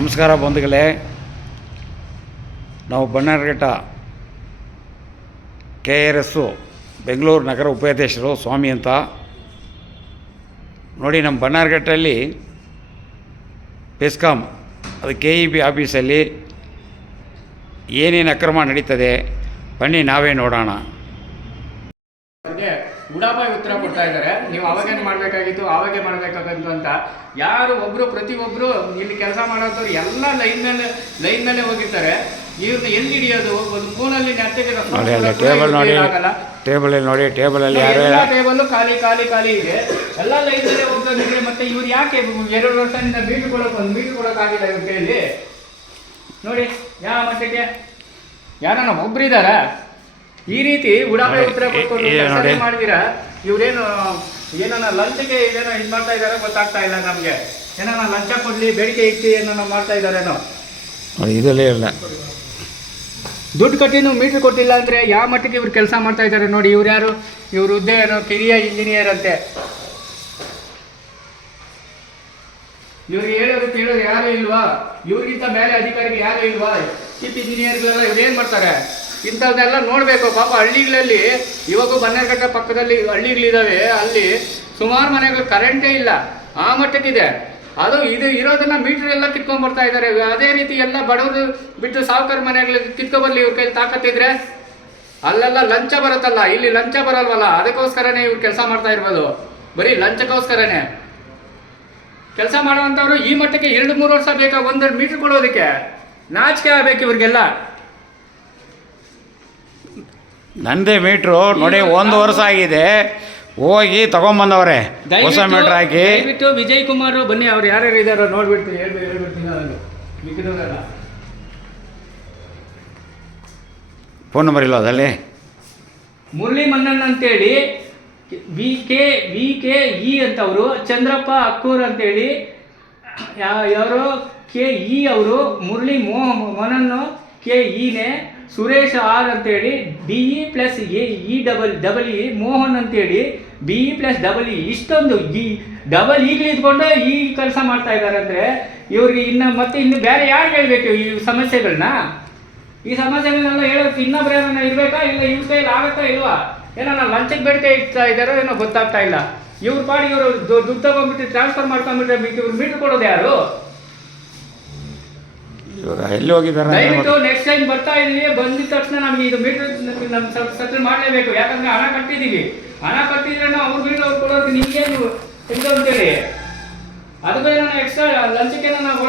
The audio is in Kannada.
ನಮಸ್ಕಾರ ಬಂಧುಗಳೇ. ನಾವು Bannerghatta K R S Bengaluru ನಗರ ಉಪಾಧ್ಯಕ್ಷರು ಸ್ವಾಮಿ ಅಂತ. ನೋಡಿ, ನಮ್ಮ ಬಣ್ಣಾರಘಟ್ಟಲ್ಲಿ ಬೆಸ್ಕಾಮ್ ಅದು ಕೆ ಇ ಬಿ ಆಫೀಸಲ್ಲಿ ಏನೇನು ಅಕ್ರಮ ನಡೀತದೆ, ಬನ್ನಿ ನಾವೇ ನೋಡೋಣ. ಅದೇ ಉಡಾಪಾಯ ಉತ್ತರ ಕೊಡ್ತಾ ಇದ್ದಾರೆ. ನೀವು ಅವಾಗೇನು ಮಾಡಬೇಕಾಗಿತ್ತು ಅವಾಗೇ ಮಾಡಬೇಕಾಗಿತ್ತು ಅಂತ ಯಾರು ಒಬ್ರು ಪ್ರತಿಯೊಬ್ಬರು ಇಲ್ಲಿ ಕೆಲಸ ಮಾಡೋಂಥವ್ರು ಎಲ್ಲ ಲೈನ್ ಮೇಲೆ ಲೈನ್ ಮೇಲೆ ಹೋಗಿರ್ತಾರೆ. ಇವ್ರನ್ನ ಎಲ್ಲಿ ಹಿಡಿಯೋದು? ಒಂದು ಫೋನಲ್ಲಿ ಟೇಬಲ್ ನೋಡಿ ಟೇಬಲ್ ನೋಡಿ ಯಾರು ಎಲ್ಲ ಟೇಬಲ್ ಖಾಲಿ ಖಾಲಿ ಖಾಲಿ ಇದೆ. ಎಲ್ಲ ಲೈನ್ ಮೇಲೆ ಹೋಗ್ತಾ ಮತ್ತೆ ಇವ್ರು ಯಾಕೆ ಎರಡು ವರ್ಷದಿಂದ ಮೀಟರ್ ಕೊಡೋಕೆ ಒಂದು ಮೀಟರ್ ಕೊಡೋಕ್ಕಾಗಿಲ್ಲ ಇವ್ರ ಕೈಯಲ್ಲಿ? ನೋಡಿ ಯಾವ ಮಟ್ಟಕ್ಕೆ ಯಾರನ್ನ ಒಬ್ರಿದಾರ? ಈ ರೀತಿ ಉಡಾಪೆ ಉತ್ತರ ಕೊಟ್ಕೊಂಡು. ಮಾಡಿದಿರ? ಇವ್ರೇನು ಏನನ್ನ ಲಂಚ್ಗೆ ಇದೇನೋ ಇದು ಮಾಡ್ತಾ ಇದಾರೆ ಗೊತ್ತಾಗ್ತಾ ಇಲ್ಲ ನಮಗೆ. ಏನನ್ನ ಲಂಚ ಕೊಡ್ಲಿ ಬೇಡಿಕೆ ಇಟ್ಟು ಏನೋ ಮಾಡ್ತಾ ಇದಾರೇನೋ? ನೋಡಿ ಇದಲ್ಲೇ ಇಲ್ಲ. ದುಡ್ಡು ಕಟ್ಟಿನೂ ಮೀಟರ್ ಕೊಟ್ಟಿಲ್ಲ ಅಂದ್ರೆ ಯಾವ ಮಟ್ಟಿಗೆ ಇವ್ರು ಕೆಲಸ ಮಾಡ್ತಾ ಇದ್ದಾರೆ ನೋಡಿ ಇವ್ರು ಯಾರು? ಇವ್ರ ಹುದ್ದೆ ಏನೋ ಕಿರಿಯ ಇಂಜಿನಿಯರ್ ಅಂತೆ. ಇವ್ರಿಗೆ ಹೇಳೋದು ಕೇಳೋದು ಯಾರು ಇಲ್ವಾ? ಇವ್ರಿಗಿಂತ ಮೇಲೆ ಅಧಿಕಾರಿಗೆ ಯಾರು ಇಲ್ವಾ? ಚೀಫ್ ಇಂಜಿನಿಯರ್ಗಳೆಲ್ಲ ಇವ್ರು ಏನ್ ಮಾಡ್ತಾರೆ? ಇಂಥದ್ದೆಲ್ಲ ನೋಡಬೇಕು. ಪಾಪ ಹಳ್ಳಿಗಳಲ್ಲಿ, ಇವಾಗೂ ಬನ್ನೇರ್ಘಟ್ಟ ಪಕ್ಕದಲ್ಲಿ ಹಳ್ಳಿಗಳಿದ್ದಾವೆ ಅಲ್ಲಿ ಸುಮಾರು ಮನೆಗಳು ಕರೆಂಟೇ ಇಲ್ಲ. ಆ ಮಟ್ಟಕ್ಕಿದೆ. ಅದು ಇದು ಇರೋದನ್ನ ಮೀಟರ್ ಎಲ್ಲ ಕಿತ್ಕೊಂಡ್ ಬರ್ತಾ ಇದ್ದಾರೆ. ಅದೇ ರೀತಿ ಎಲ್ಲ ಬಡವರು ಬಿಟ್ಟು ಸಾವುಕಾರ ಮನೆಗಳಿಗೆ ಕಿತ್ಕೊಬರ್ಲಿ ಇವ್ರ ಕೈಲಿ ತಾಕತ್ತಿದ್ರೆ ಅಲ್ಲೆಲ್ಲ ಲಂಚ ಬರುತ್ತಲ್ಲ. ಇಲ್ಲಿ ಲಂಚ ಬರಲ್ವಲ್ಲ? ಅದಕ್ಕೋಸ್ಕರನೇ ಇವ್ರು ಕೆಲಸ ಮಾಡ್ತಾ ಇರ್ಬೋದು. ಬರೀ ಲಂಚಕ್ಕೋಸ್ಕರನೇ. ಕೆಲಸ ಮಾಡುವಂಥವ್ರು ಈ ಮಟ್ಟಕ್ಕೆ ಎರಡು ಮೂರು ವರ್ಷ ಬೇಕಾ ಒಂದೆರಡು ಮೀಟರ್ ಕೊಡೋದಕ್ಕೆ? ನಾಚಿಕೆ ಆಗ್ಬೇಕು ಇವ್ರಿಗೆಲ್ಲ. ನಂದೇ ಮೀಟ್ರು ನೋಡಿ ಒಂದು ವರ್ಷ ಆಗಿದೆ. ಹೋಗಿ ತಗೊಂಬಂದವ್ರೆ. ಹೊಸ ಮೀಟ್ರ್ ಹಾಕಿ. ದಯವಿಟ್ಟು ವಿಜಯ್ ಕುಮಾರ್ ಬನ್ನಿ ಅವ್ರು ಯಾರ್ಯಾರು ಇದಾರೋ ನೋಡ್ಬಿಡ್ತೀನಿ. ಹೇಳ್ಬೇಕು ಹೇಳ್ಬಿಡ್ತೀನಿ ನಾನು. ಮಿಕ್ಕಿದವರೆಲ್ಲ ಫೋನ್ ನಂಬರ್ ಇಲ್ಲ ಅದಲ್ಲಿ ಮುರಳಿ ಮನ್ನನ್ ಅಂತೇಳಿ V K V K E ಅಂತವರು ಚಂದ್ರಪ್ಪ ಅಕ್ಕೂರ್ ಅಂತೇಳಿ ಯಾರೋ ಯಾರು ಕೆ ಇ ಅವರು ಮುರಳಿ ಮೋಹ ಮನನ್ನು ಕೆ ಇನೇ ಸುರೇಶ್ ಆರ್ ಅಂತೇಳಿ D E plus A E double double E Mohan ಅಂತೇಳಿ B E plus double E ಇಷ್ಟೊಂದು ಈ ಡಬಲ್ ಈಗಲೂ ಇದ್ಕೊಂಡು ಈ ಕೆಲಸ ಮಾಡ್ತಾ ಇದ್ದಾರೆ ಅಂದರೆ ಇವ್ರಿಗೆ ಇನ್ನು ಮತ್ತೆ ಇನ್ನು ಬೇರೆ ಯಾರು ಹೇಳ್ಬೇಕು ಈ ಸಮಸ್ಯೆಗಳನ್ನ ಈ ಸಮಸ್ಯೆಗಳನ್ನೆಲ್ಲ ಹೇಳೋಕೆ ಇನ್ನೊಬ್ರು ಏನೋ ಇರಬೇಕಾ? ಇಲ್ಲ ಇವ್ರ ಕೈಲಿ ಆಗುತ್ತಾ ಇಲ್ವಾ? ಏನೋ ನಾನು ಲಂಚಕ್ಕೆ ಬೇಡಿಕೆ ಇಡ್ತಾ ಇದ್ದಾರೋ ಏನೋ ಗೊತ್ತಾಗ್ತಾ ಇಲ್ಲ. ಇವ್ರ ಪಾಡಿ ಇವರು ದುಡ್ಡು ತಗೊಂಡ್ಬಿಟ್ಟು ಟ್ರಾನ್ಸ್ಫರ್ ಮಾಡ್ಕೊಂಡ್ಬಿಟ್ರೆ ಇವ್ರು ಮೀಟರ್ ಕೊಡೋದು ಯಾರು? ಇವಾಗ ಎಲ್ಲಿ ಹೋಗಿದ್ದಾರೆ ದಯವಿಟ್ಟು ನೆಕ್ಸ್ಟ್ ಟೈಮ್ ಬರ್ತಾ ಇದೀವಿ ಬಂದಿದ ತಕ್ಷಣ ನಮಗೆ ಇದು ಮೀಟರ್ ನಮ್ಮ ಸೆಟಲ್ ಮಾಡಲೇಬೇಕು. ಯಾಕಂದ್ರೆ ಹಣ ಕಟ್ಟಿದೀವಿ ಹಣ ಕಟ್ಟಿದ್ರೆ ನಾವು ಅವ್ರ ಮೀಟರ್ ಅವ್ರು ಕೊಡೋದು ನಿಮ್ಗೇನು ಇದು ಅಂತೇಳಿ. ಅದಕ್ಕೆ ನಾನು ಎಕ್ಸ್ಟ್ರಾ ಲಂಚಕ್ಕೆ ನಾವು